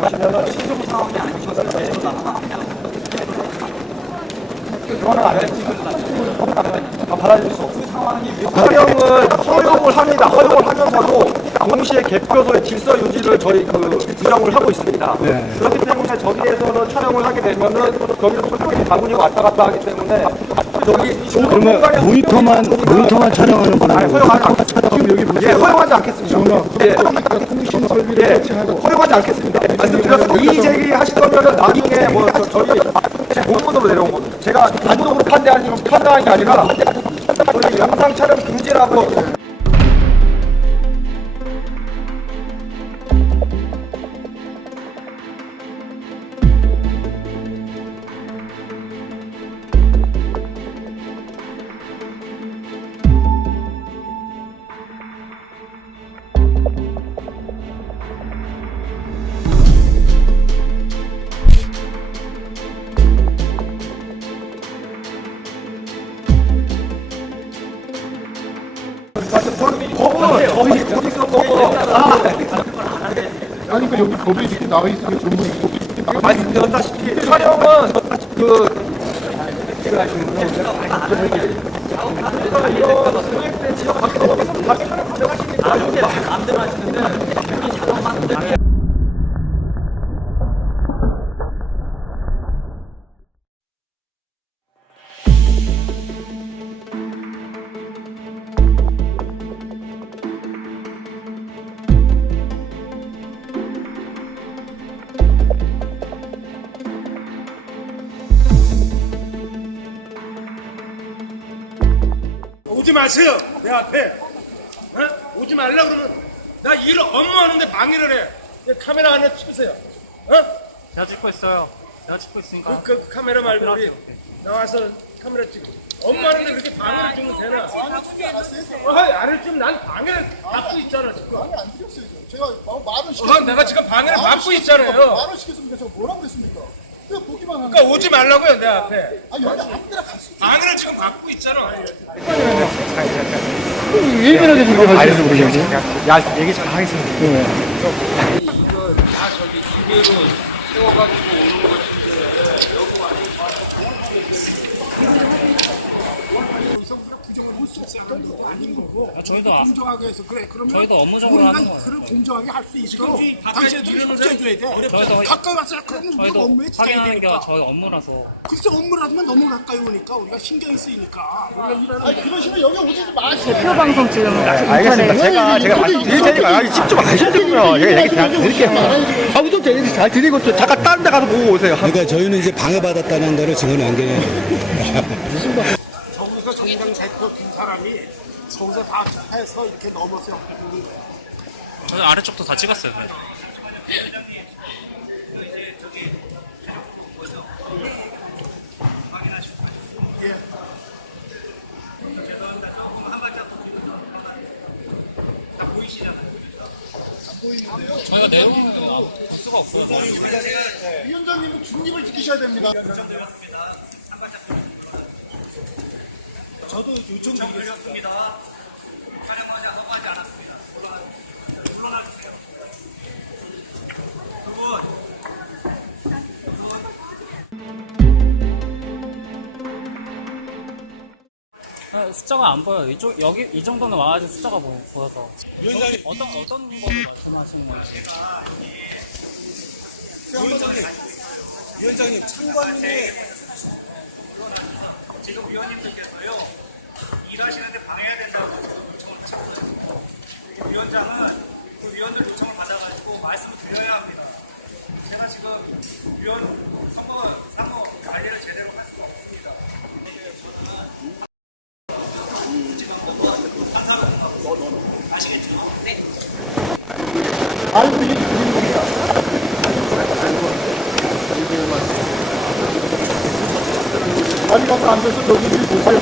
말씀하시면 신종 상황이 아니셔서 내셔도 나가면 그거는 안 되지. 받아들일 수 없는 상황이 촬영을 허용을 합니다. 허용을 하면서도 동시에 개표소의 질서 유지를 저희 규정을 하고 있습니다. 네. 그렇기 때문에 저기에서는 촬영을 하게 되면은 거기서 소통이 바구니가 왔다 갔다 하기 때문에 저기 그러면 모니터만 촬영하는 건 아니고 허용하지 않겠습니다. 예, 허용하지 않겠습니다. 예, 허용하지 않겠습니다. 말씀드렸습니다. 이 제기 하실 거면은 나중에 뭐 저희 공문으로 내려온 거. 제가 단독으로 판단한 게 아니라 저희 영상 촬영 금지라고. 아니 그 여기 법에 이렇게 나와 있으면 전부 말씀드렸다시피 촬영은 제가 마음대로 하시는데 오지 마세요. 내 앞에. 어? 오지 말라 그러면 나 일을 업무하는데 방해를 해. 카메라 하나 찍으세요. 어? 제가 찍고 있어요. 제가 찍고 있으니까. 그 카메라 말고 우리 나와서 카메라 찍어. 업무하는데 그렇게 방해를 주면 되나? 방해 주지 않았어요? 안 해주면 난 방해를 받고 있잖아 지금. 방해 안 드렸어요. 제가 말은 시켰습니다. 내가 지금 방해를 받고 있잖아요. 말을 시켰습니다. 제가 뭐라고 했습니까? 그냥 보기만 하는 그러니까 오지 말라고요 내 앞에. 아니 여기 아무 데나 갈 수 있어요. 방해를 지금 받고 있잖아. 예민하게 좀 해주세요. 야, 얘기 잘 하겠습니다. 이거 다 저기 기계로 세워가지고 오는 것인데 여기 와서 부정을 할 수 없었던 거 아닌 거고. 저희도 공정하게 해서 그래. 그러면 저희도 업무적으로 하는 거예요. 그걸 공정하게 할 수 있도록 당신들이 이러는 협조해줘야 돼. 저희도 가까이 와서 그러면 우리가 저희도 업무에 지장이 확인하는 게 되니까. 저희 업무라서. 글쎄 업무라면 너무 가까이 오니까 우리가 신경이 쓰이니까 우리가 일하는. 아니 그러시면 여기 오지도 마시고. 대표 방송 지금 알겠습니다. 제가 말씀드릴 테니까 집좀 하셔야겠고요. 얘기 잘 드릴게요. 좀 얘기 잘 드리고 또 잠깐 다른 데 가서 보고 오세요. 그러니까 저희는 이제 방해받았다는 거를 증언 남겨내야 돼요. 저기서 정당 대표 두 사람이 거기서 다 해서 이렇게 넘어서 여기 오는 거야. 저희 아래쪽도 다 찍었어요. 네. 저희가 내려오는 거 수가 없어요. 위원장님은 중립을 지키셔야 됩니다. 저도 요청 드렸습니다. 촬영하지 하지 않았습니다. 물러나주세요. 숫자가 안 보여요. 이쪽 여기 이 정도는 와야지 숫자가 보여서. 위원장님 어떤 거 말씀하시는 건지. 위원장님 참관님이 지금 위원님들께서요 일하시는데 방해해야 된다고 요청을 하셨어요. 위원장은 그 위원들 요청을 받아가지고 말씀을 드려야 합니다. 제가 지금 위원 선거 상호 관리를 제대로 할 수가 없습니다. 아니 가서 앉아서 저기를 보세요.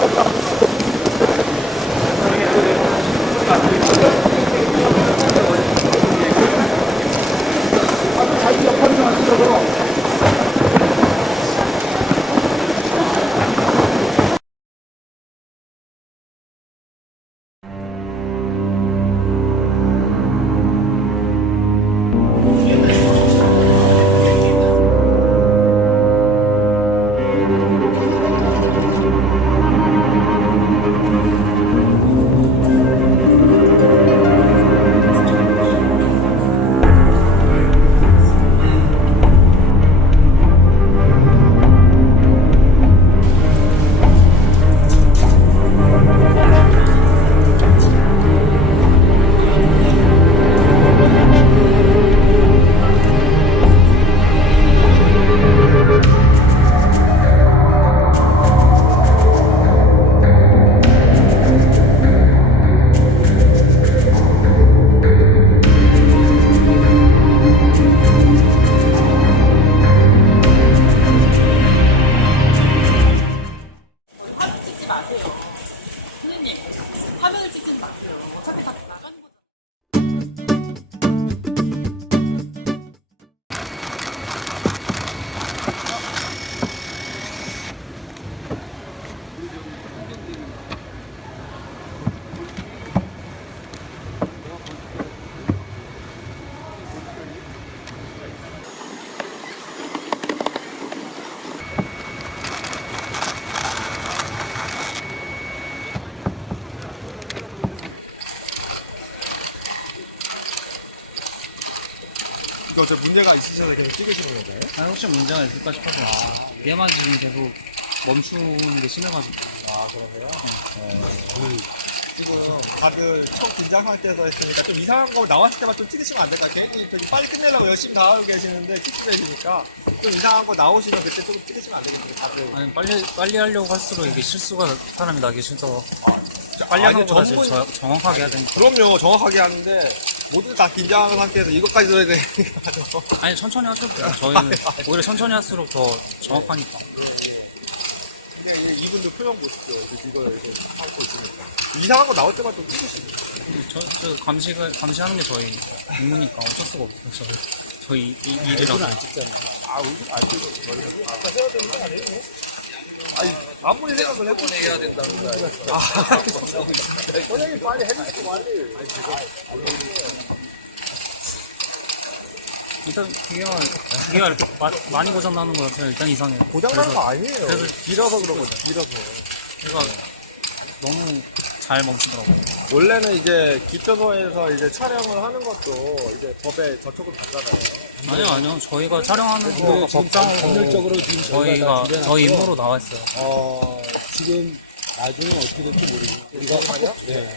그 어째 문제가 있으셔서 그냥 찍으시는 건가요? 아, 혹시 문제가 있을까 싶어서. 얘만 지금 계속 멈추는 게 심해가지고. 지금 다들 첫 긴장 상태에서 했으니까 좀 이상한 거 나왔을 때만 좀 찍으시면 안 될까요? 괜히 저기 빨리 끝내려고 열심히 다 하고 계시는데 키스되시니까 좀 이상한 거 나오시면 그때 조금 찍으시면 안 되겠어요? 다들. 아니, 빨리 하려고 할수록 이게 실수가 사람이 나기 싫어서. 빨리 하는 것보다 지금 정확하게 해야 되니까. 그럼요, 정확하게 하는데 모두 다 긴장한 상태에서 이것까지 넣어야 되니까. 아니, 천천히 하셔도 돼요. 저희는 오히려 천천히 할수록 더 정확하니까. 근데 이분들 표정 보십시오. 이걸 이렇게 하고 있으니까. 이상한 거 나올 때만 좀 찍으시죠. 저 감시하는 게 저희 임무니까 어쩔 수가 없어요. 저희 일이라서. 아, 우리 안 찍어도 저희가 아까 해야 되는 거 아니에요? 아니, 아무리 생각을 해도 해야 된다는 거야. 선생님 빨리 해주시고 빨리. 일단 기계가 이렇게 많이 고장나는 거 같아요. 일단 이상해요. 고장난 거 아니에요. 그래서 길어서 그런 거죠. 길어서. 제가 너무 잘 멈추더라고요. 원래는 이제 기초소에서 이제 촬영을 하는 것도 이제 법에 저촉을 받잖아요. 아니요. 저희가 촬영하는 거 법상으로 법률적으로 지금 저희가 다 저희 임무로 나와 있어요. 지금 나중에 어떻게 될지 모르겠어요. 이거 말이야? 네.